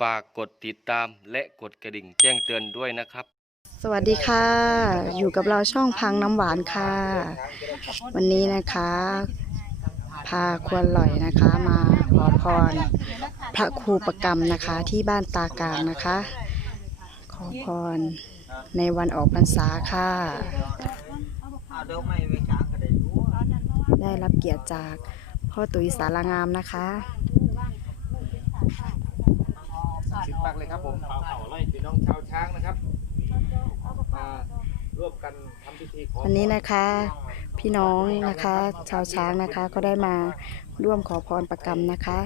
ฝากกดติดตามและกดกระดิ่งแจ้งเตือนด้วยนะครับ สวัสดีค่ะ อยู่กับเราช่องพังน้ำหวานค่ะ วันนี้นะคะ พาควรหล่อยนะคะมาขอพร พระครูประกรรมนะคะที่บ้านตากลางนะคะ ขอพรในวันออกพรรษาค่ะ ได้รับเกียรติจากพ่อตุ๋ยสารางามนะคะ สิบมากเลยครับผมเอาเอาไล่พี่น้องชาวช้างนะครับมาร่วมกันทำพิธีขอวันนี้นะคะ พี่น้องนะคะ ชาวช้างนะคะก็ได้มาร่วมขอพรประกรรมนะคะ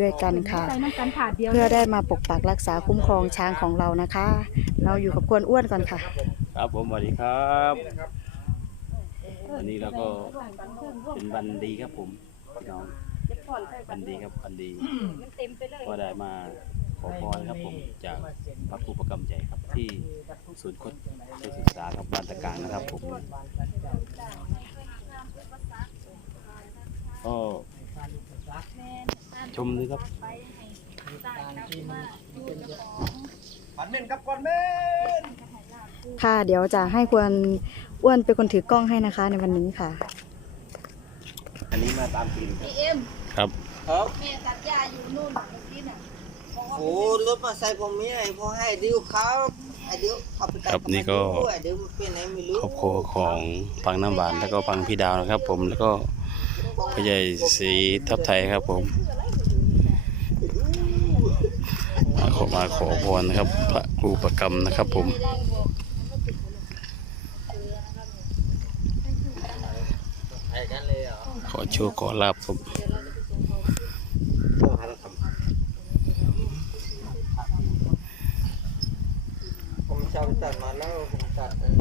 ด้วยกันค่ะ ใส่น้ำกันถาดเดียวเพื่อได้มาปกปักรักษาคุ้มครองช้างของเรานะคะ เราอยู่กับกวนอ้วนก่อนค่ะ ครับผมสวัสดีครับวันนี้เราก็เป็นวันดีครับผมพี่น้องวันดีครับวันดีก็ได้มา ขอพรครับผมจากพระครูประกรรมใจครับที่ศูนย์คดศึกษาครับบ้านตะการนะครับผมก็ชมดูครับปันเม่นครับก่อนเม่นค่ะเดี๋ยวจะให้ควรอ้วนเป็นคนถือกล้องให้นะคะในวันนี้ค่ะ อันนี้มาตามทีมครับเอ็มครับ ครับแม่ตัดยาอยู่นู่นเมื่อกี้น่ะ โอ้รถมาใส่ผมมีไอ้พอให้ดิวครับไอ้ดิวเอาไปตัดครับนี่ก็ไอ้ดิวมันเป็นไหนไม่รู้ครอบครัวของพังน้ำหวานแล้วก็พังพี่ดาวนะครับ ผมแล้วก็พ่อใหญ่สีทับไทยครับผมมาขอมาขอพรนะครับ พระครูประกรรมนะครับผมไอ้กันเลยเหรอขอโชคขอลาบครับ ผมชอบตัดมาแล้วผมตัดเออ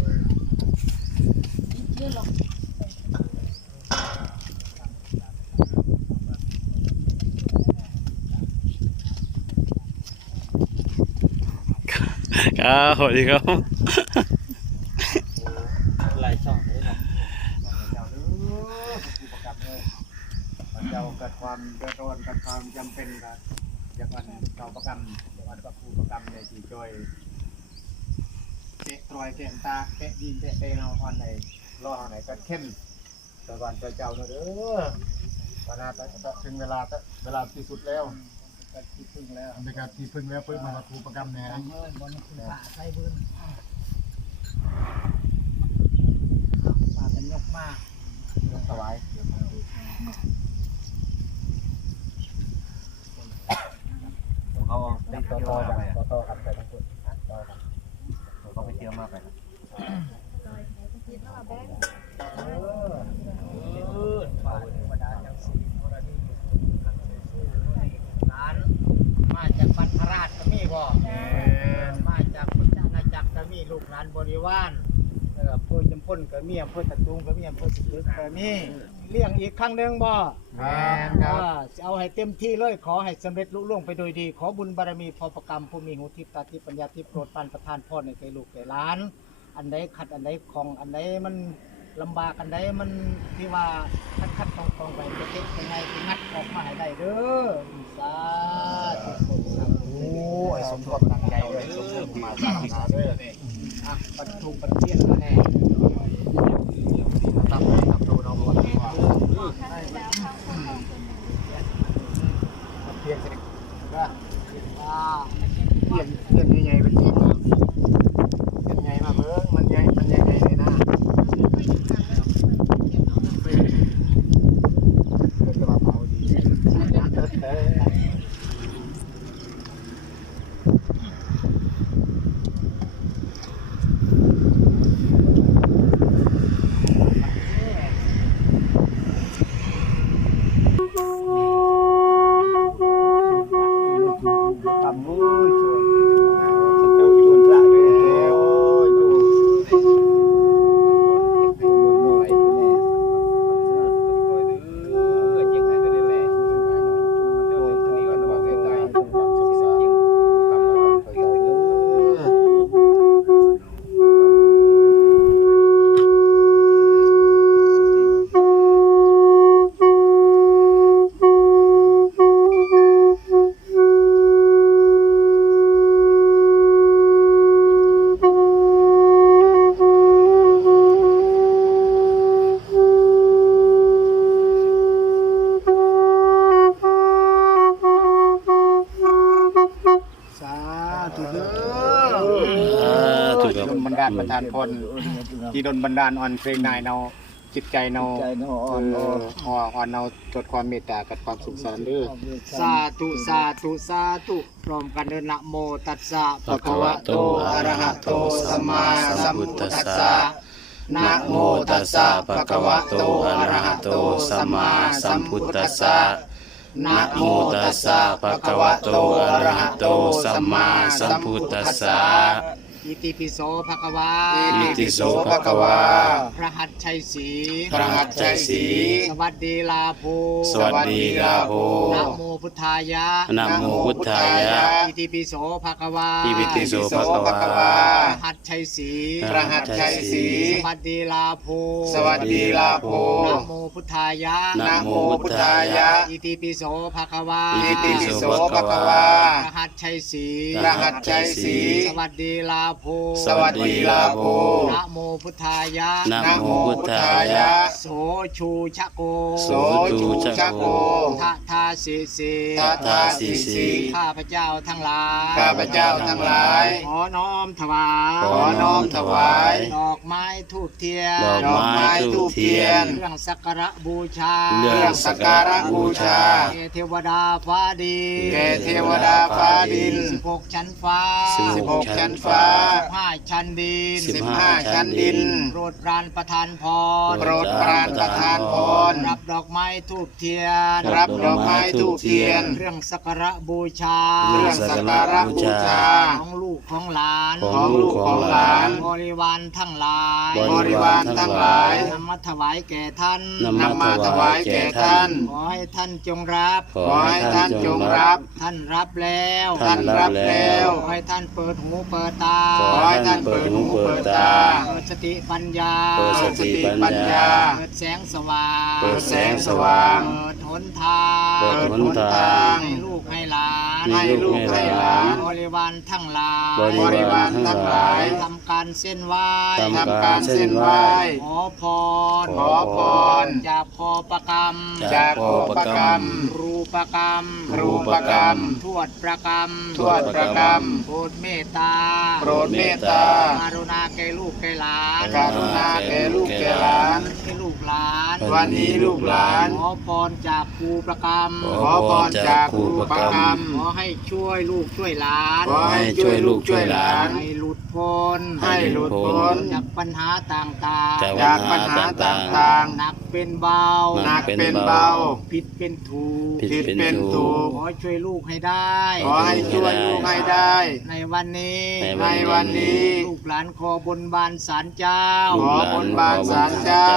ครับสวัสดีครับ หลายช่องเลยนะ เจ้าเด้อผู้ประกาศเลยเจ้าเกิดความเดือดร้อนเกิดความจำเป็นครับอย่างวันเจ้าประกันอย่างวันพระครูประกันในที่ช่วย เกะตรอยเกะตาเกะดินเกะเตนเอาคนไหนรอไหนก็เข้มแต่ก่อนเจ้าเจ้าเนอะเด้อวันนาถึงเวลาเวลาที่สุดแล้วที่พึ่งแล้วในการที่พึ่งแล้วเพิ่งมาพระครูประกันแน่มาเป็นยกมากยกถวายเขาติดต่อต่อกันต่อต่อกันไปทั้งหมดต่อกันเขาไปเที่ ยวมากไปครับร้านมาจากบรรพราชก็มีบ่มาจากพุทธาณาจักรก็มีลูกหลานบริวาร เอออำเภอจำพลก็มีอำเภอตะตุงก็มีอำเภอสิบึกก็มีเลี้ยงอีกครั้งหนึงบ่แม่นครับอ่าเอาให้เต็มที่เลยขอให้สำเร็จลุล่วงไปโดยดี ขอบุญบารมีพอประกรรมผู้มีหูทิพย์ตาทิพย์ปัญญาทิพย์โปรดปรานประทานพรในใจลูกใจหลาน อันใดขัดอันใดของอันใดมันลำบากอันใดมันที่ว่าคัดคัดของของไปจะเก็บยังไงที่งัดออกมาให้ได้เด้อสาธุสาธุโอ้ยสมความตั้งใจเลยสมบูรณ์มาสร้างมาด้วยนี่ อะบรรทุกบรรเทียนมาแน่ทำให้กับตัวน้องวันนี้ว่าเพียงสิก็อ่าเพียงเพียงใหญ่ๆเป็น ประทานพรที่ดลบันดาลอ่อนเพลงนายเนาจิตใจเนาใจเนาะอ่อนเอออ่อนอ่อนเนาเกิดความเมตตาเกิดความสุขสันต์เด้อสาธุสาธุสาธุพร้อมกันเดินนะโมตัสสะภะคะวะโตอะระหะโตสัมมาสัมพุทธัสสะนะโมตัสสะภะคะวะโตอะระหะโตสัมมาสัมพุทธัสสะนะโมตัสสะภะคะวะโตอะระหะโตสัมมาสัมพุทธัสสะ อิติปิโสภะคะวาอิติโสภะคะวา พระหัตถ์ชัยศรีพระหัตถ์ชัยศรีสวัสดีลาโภสวัสดีลาโภนะโมพุทธายะนะโมพุทธายะ อิติปิโสภะคะวาอิติปิโสภะคะวา พระหัตถ์ชัยศรีพระหัตถ์ชัยศรีสวัสดีลาโภสวัสดีลาโภนะโมพุทธายะนะโมพุทธายะ อิติปิโสภะคะวาอิติปิโสภะคะวา พระหัตถ์ชัยศรีพระหัตถ์ชัยศรีสวัสดีลาโภสวัสดีลาโภนะโมพุทธายะนะโมพุทธายะ โสชูชะโกโสจูชะโก ทะทาสิสิทะทาสิสิข้าพเจ้าทั้งหลายข้าพเจ้าทั้งหลาย ขอน้อมถวายขอน้อมถวาย ดอกไม้ทูบเทียนดอกไม้ทูปเทียนเครื่องสักการะบูชาเรื่องสักการะบูชา แก่เทวดาฟ้าดินแก่เทวดาฟ้าดิน สิบหกชั้นฟ้าสิบหกชั้นฟ้าสิบห้าชั้นดินสิบห้าชั้นดิน โปรดปรานประทานพรโปรดปรานประทานพร รับดอกไม้ทูบเทียน รับดอกไม้ธูปเทียน เครื่องสักการะบูชา เครื่องสักการะบูชา ของลูกของหลาน ของลูกของหลาน บริวารทั้งหลาย บริวารทั้งหลายนำมาถวายแก่ท่านนำมาถวายแก่ท่าน ขอให้ท่านจงรับ ขอให้ท่านจงรับ ท่านรับแล้ว ท่านรับแล้ว ขอให้ท่านเปิดหูเปิดตาขอให้ท่านเปิดหูเปิดตา เปิดสติปัญญา เปิดสติปัญญา เปิดแสงสว่าง เปิดแสงสว่าง เปิดหนทาง เปิดหนทาง ให้ลูกให้หลาน ให้ลูกให้หลานบริวารทั้งหลายบริวารทั้งหลายทำการเส้นไหว้ทำการเส้นไหว้ขอพรขอพรจากพอประกรรมจากโอปกรรมรูปกรรมรูปกรรมทวดประกรรมทวดประกรรมโปรดเมตตาโปรดเมตตาการุณาแก่ลูกแก่หลานการุณาแก่ลูกแก่หลานให้ลูกหลานวันนี้ลูกหลานขอพรจากครูประกรรมขอพรจากครูประกรรมขอให้ช่วยลูกช่วยหลาน ขอให้ช่วยลูกช่วยหลาน ให้หลุดพ้นให้หลุดพ้นจากปัญหาต่างๆจากปัญหาต่างหนักเป็นเบาๆหนักเป็นเบาผิดเป็นถูกผิดเป็นถูกขอช่วยลูกให้ได้ ขอให้ช่วยลูกให้ได้ ในวันนี้ในวันนี้ลูกหลานขอบนบานศาลเจ้าลูกหลานบนบานศาลเจ้า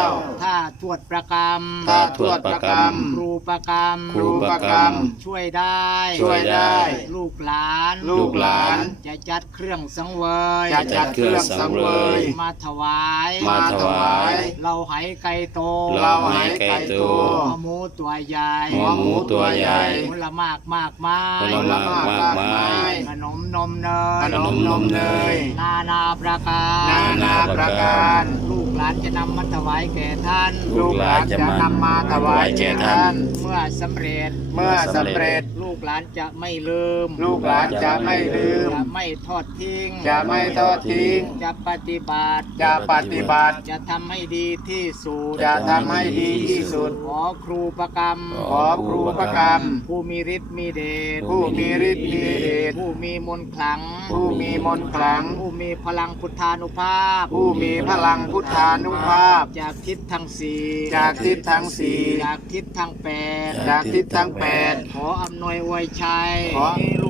ถ้าทวดประกรรมถ้าทวดประกรรม ครูประกรรม ครูประกรรม ช่วยได้ ช่วยได้ ลูกหลาน ลูกหลาน จะจัดเครื่องสังเวยจะจัดเครื่องสังเวย มาถวาย มาถวาย เราไหไก่โต เราไหไก่โตหัวหมูตัวใหญ่หัวหมูตัวใหญ่ผลมากมากมายผลไม้มากมายขนมนมเนยขนมนมเนยนานาประการ นานาประการ ลูกหลานจะนำมาถวายแก่ท่านลูกหลานจะนำมาถวายแก่ท่าน เมื่อสำเร็จ เมื่อสำเร็จ ลูกหลานจะไม่ลืม ลูกหลานจะไม่ลืม จะไม่ทอดทิ้ง จะไม่ทอดทิ้ง จะปฏิบัติ จะปฏิบัติ จะทำให้ดีที่สุด จะทำให้ดีที่สุด ขอครูประกรรม ขอครูประกรรม ผู้มีฤทธิ์มีเดช ผู้มีฤทธิ์มีเดช ผู้มีมนต์ขลัง ผู้มีมนต์ขลัง ผู้มีพลังพุทธานุภาพ ผู้มีพลังพุทธานุภาพ จากทิศทั้งสี่จากทิศทั้งสี่จากทิศทั้งแปดจากทิศทั้งแปดขออำนวยอวยชัยขอให้ลูก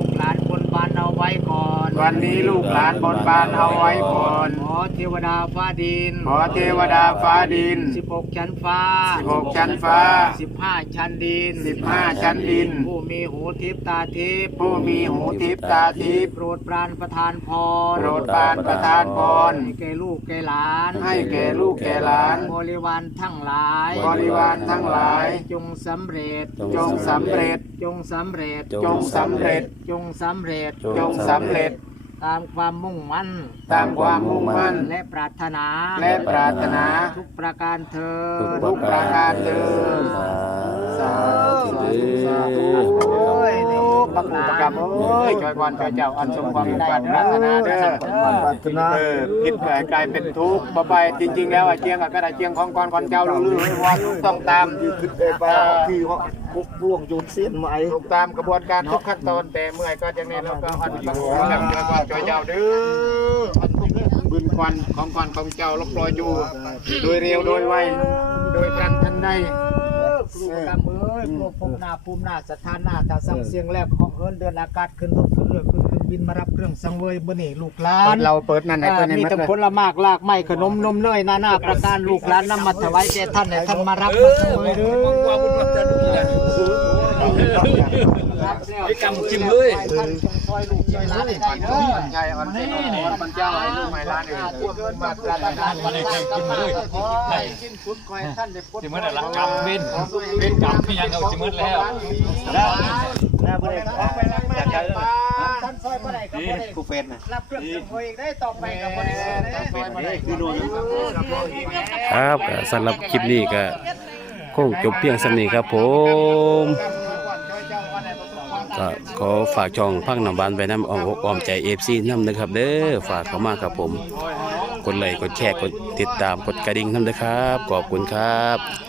ไว้ก่อน วันนี้ลูกหลานบนบานเอาไว้ก่อน ขอเทวดาฟ้าดิน ขอเทวดาฟ้าดินสิบหกชั้นฟ้าสิบหกชั้นฟ้าสิบห้าชั้นดินสิบห้าชั้นดิน ผู้มีหูทิพย์ตาทิพย์ผู้มีหูทิพย์ตาทิพย์โปรดปรานประทานพร โปรดปรานประทานพร ให้แก่ลูกแก่หลาน ให้แก่ลูกแก่หลาน บริวารทั้งหลาย บริวารทั้งหลาย จงสำเร็จ จงสำเร็จ จงสำเร็จ จงสำเร็จ จงสำเร็จ จงสำเร็จ ตามความมุ่งมั่น ตามความมุ่งมั่น และปรารถนา และปรารถนา ทุกประการเธอญทุกประการเดินสาธุสาธุโอ้ยนี่กพระครูประกรรมโอ้ยช่วยวันช่วยเจ้าอันสมความมุ่งมั่นปรารถนาเด้อเออคิดเกิดกลายเป็นทุกข์บ่ไปจริง ๆ แล้วอะเจียงอะก็ได้เจียงของก่อนก่อนเจ้าลือๆว่าถูกต้องตามคิดได้ป่าที่ ว่าคุกล่วงโยนเสียนไหมถูกตามกระบวนการทุกขั้นตอนแต่เมื่อยก็จะเน้นแล้วก็อันประกอบแบบเจ้าช่วยเจ้าเด้ออันบุญควันของควันของเจ้าลบลอยอยู่ โดยเร็วโดยไวโดยกันทันใดครูประกรรมเอ้ยพวกภูมิหน้าภูมิหน้าสถานหน้าตาสังเสียงแลบของเฮินเดือนอากาศขึ้นรถขึ้นเรือขึ้นเครื่องบินมารับเครื่องสังเวยบนี่ลูกหลาเปินดเราเปิดนั่นไหนอ่าตัวนี้มีมัดทั้งเลยผลมากลากไม้ขนมนมเนยนานาประการลูกหลานนำมาถวายแก่ท่านให้ท่านมารับมาสังเวยเด้อ กำจิ้มเลยท่านจงช่วยลูกช่วยหลานให้ได้เด้อใช่อันเป็นอันมันเจ้าไอ้ลูกไม้ล้านเองเกินมาตรฐานมาได้กินเลยขอให้สิ้นสุดขอให้ท่านได้พ้นจิมืดละกำเว้นเว้นกำยังเอาจิมืดแล้วน่าเบื่ออยากจะท่านซอยบ่ได้ก็บ่ได้กูเฟสนะรับเครื่องสังเวยอีกได้ต่อไปก็บ่ได้ได้ซอยบ่ได้คือโน่นครับสำหรับคลิปนี้ก็คงจบเพียงสำนี้ครับผม ขอฝากช่องพักนำบานไปน้ำอ้อมอกอ้อมใจเอฟซีน้ำนะครับ เด้อฝากเขามากครับผม กดไลค์กดแชร์กดติดตามกดกระดิ่งน้ำนะครับ ขอบคุณครับ